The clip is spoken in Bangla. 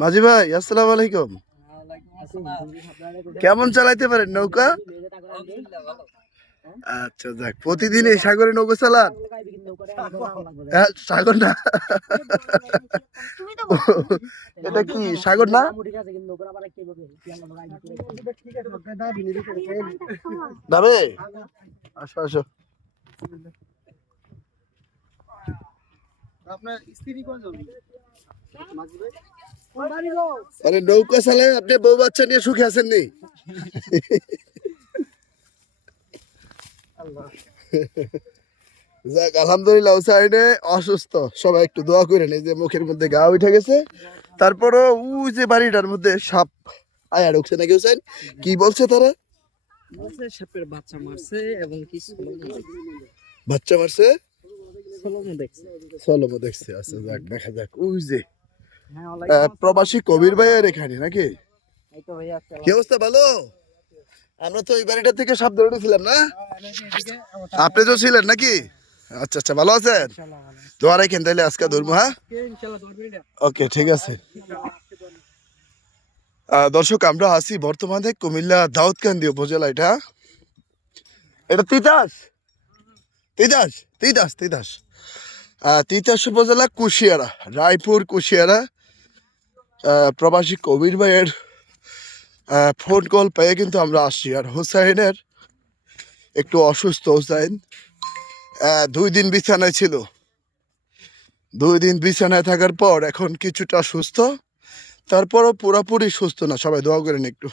মাঝি ভাই, আসসালামু আলাইকুম। কেমন চালাইতে পারেন নৌকা? আচ্ছা, যাক, প্রতিদিন এই সাগরে নৌকা চালান? হ্যাঁ, সাগর না। এটা কি সাগর না? যাবে, আসো আসো। আপনার স্ত্রী কজন? আরে নৌকা চালায় আপনি বউ বাচ্চা নিয়ে সুখে আছেন নি? যাক, আলহামদুলিল্লাহ, হুসাইনে অসুস্থ, সবাই একটু দোয়া করেন। এই যে মুখের মধ্যে গা উঠে গেছে, তারপরও ওই যে বাড়িটার মধ্যে সাপ আয়া ঢুকছে নাকি হুসাইন? কি বলছে তারা? বলছে সাপের বাচ্চা মারছে এবং কি বাচ্চা মারছে, সোলোমো দেখছে। সলমও দেখছে। আচ্ছা, যাক, দেখা যাক। ওই যে হ্যাঁ, ওয়ালাইকুম প্রবাসী কবির ভাইয়ের এখানে নাকি? এই তো ভাইয়া কি অবস্থা, ভালো? আমরা তো এই বাড়িটা থেকে সাপ ধরে ছিলাম না? আপনি তো ছিলেন নাকি? আচ্ছা আচ্ছা, ভালো আছেন? ইনশাআল্লাহ ভালো। দোয়া রাখেন তাহলে আজকে ধরবো, হ্যাঁ? ইনশাআল্লাহ ধরবেন এটা। ওকে, ঠিক আছে। দর্শক, আমরা আছি বর্তমানে কুমিল্লা দাউদকান্দি উপজেলা। এটা এটা তিতাস, তিতাস, তিতাস, তিতাস। তিতাস উপজেলা, কুশিয়ারা, রায়পুর কুশিয়ারা। প্রবাসী কবির ভাইয়ের ফোন কল পেয়ে কিন্তু আমরা আসছি। আর হুসাইনের একটু অসুস্থ। হুসাইন 2 দিন বিছানায় ছিল। 2 দিন বিছানায় থাকার পর এখন কিছুটা সুস্থ, তারপরও পুরোপুরি সুস্থ না। সবাই দোয়া করেন একটু।